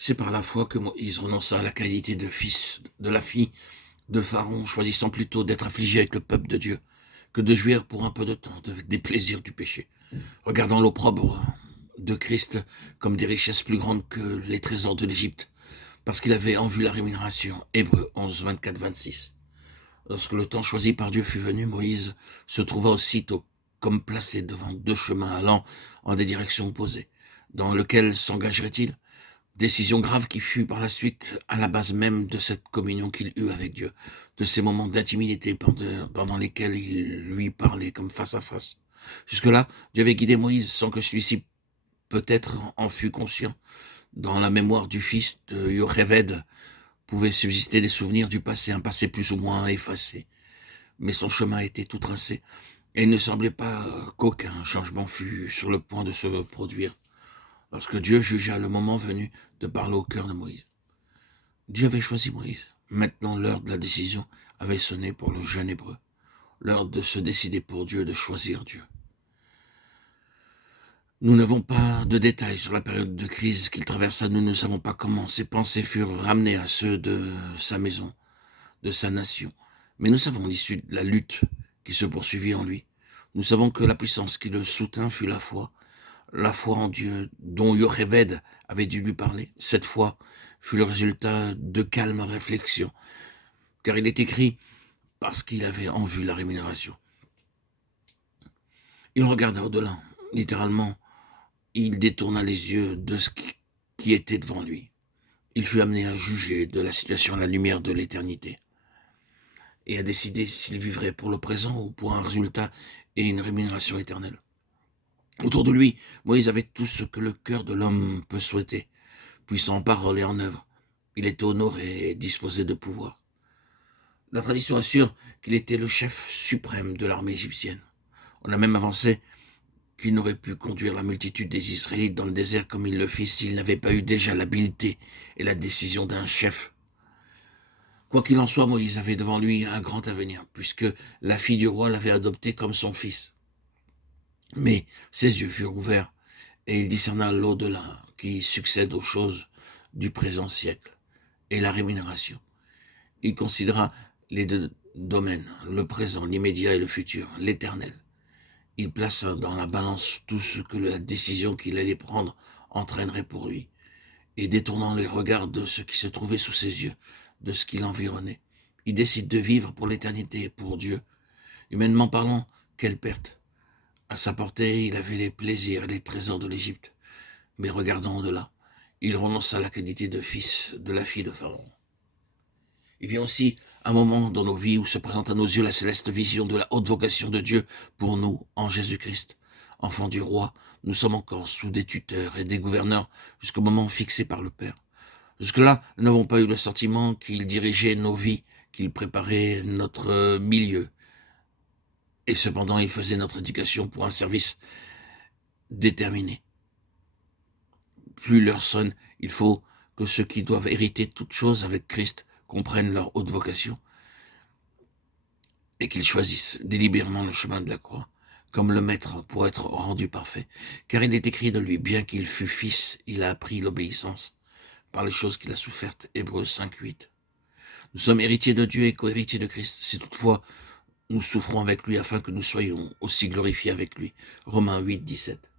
C'est par la foi que Moïse renonça à la qualité de fils de la fille de Pharaon, choisissant plutôt d'être affligé avec le peuple de Dieu que de jouir pour un peu de temps des plaisirs du péché, regardant l'opprobre de Christ comme des richesses plus grandes que les trésors de l'Égypte, parce qu'il avait en vue la rémunération. Hébreux 11, 24, 26. Lorsque le temps choisi par Dieu fut venu, Moïse se trouva aussitôt comme placé devant deux chemins allant en des directions opposées. Dans lequel s'engagerait-il? Décision grave qui fut par la suite à la base même de cette communion qu'il eut avec Dieu, de ces moments d'intimité pendant lesquels il lui parlait comme face à face. Jusque-là, Dieu avait guidé Moïse sans que celui-ci peut-être en fût conscient. Dans la mémoire du fils de Yocheved pouvaient subsister des souvenirs du passé, un passé plus ou moins effacé. Mais son chemin était tout tracé, et il ne semblait pas qu'aucun changement fût sur le point de se produire, lorsque Dieu jugea le moment venu de parler au cœur de Moïse. Dieu avait choisi Moïse. Maintenant, l'heure de la décision avait sonné pour le jeune hébreu. L'heure de se décider pour Dieu, de choisir Dieu. Nous n'avons pas de détails sur la période de crise qu'il traversa. Nous ne savons pas comment ses pensées furent ramenées à ceux de sa maison, de sa nation. Mais nous savons l'issue de la lutte qui se poursuivit en lui. Nous savons que la puissance qui le soutint fut la foi en Dieu dont Yocheved avait dû lui parler. Cette foi fut le résultat de calmes réflexions, car il est écrit parce qu'il avait en vue la rémunération. Il regarda au-delà, littéralement, il détourna les yeux de ce qui était devant lui. Il fut amené à juger de la situation à la lumière de l'éternité et à décider s'il vivrait pour le présent ou pour un résultat et une rémunération éternelle. Autour de lui, Moïse avait tout ce que le cœur de l'homme peut souhaiter, puissant en parole et en œuvre. Il était honoré et disposé de pouvoir. La tradition assure qu'il était le chef suprême de l'armée égyptienne. On a même avancé qu'il n'aurait pu conduire la multitude des Israélites dans le désert comme il le fit s'il n'avait pas eu déjà l'habileté et la décision d'un chef. Quoi qu'il en soit, Moïse avait devant lui un grand avenir, puisque la fille du roi l'avait adopté comme son fils. Mais ses yeux furent ouverts, et il discerna l'au-delà qui succède aux choses du présent siècle, et la rémunération. Il considéra les deux domaines, le présent, l'immédiat et le futur, l'éternel. Il plaça dans la balance tout ce que la décision qu'il allait prendre entraînerait pour lui, et détournant les regards de ce qui se trouvait sous ses yeux, de ce qui l'environnait, il décide de vivre pour l'éternité, pour Dieu. Humainement parlant, quelle perte! À sa portée, il avait les plaisirs et les trésors de l'Égypte, mais regardant au-delà, il renonça à la qualité de fils de la fille de Pharaon. Il vient aussi un moment dans nos vies où se présente à nos yeux la céleste vision de la haute vocation de Dieu pour nous en Jésus-Christ. Enfants du roi, nous sommes encore sous des tuteurs et des gouverneurs jusqu'au moment fixé par le Père. Jusque-là, nous n'avons pas eu le sentiment qu'il dirigeait nos vies, qu'il préparait notre milieu. Et cependant, il faisait notre éducation pour un service déterminé. Plus l'heure sonne, il faut que ceux qui doivent hériter toutes choses avec Christ comprennent leur haute vocation et qu'ils choisissent délibérément le chemin de la croix, comme le Maître pour être rendu parfait. Car il est écrit de lui, bien qu'il fût fils, il a appris l'obéissance par les choses qu'il a souffertes. Hébreux 5, 8. Nous sommes héritiers de Dieu et co-héritiers de Christ, si toutefois nous souffrons avec lui afin que nous soyons aussi glorifiés avec lui. Romains 8, 17.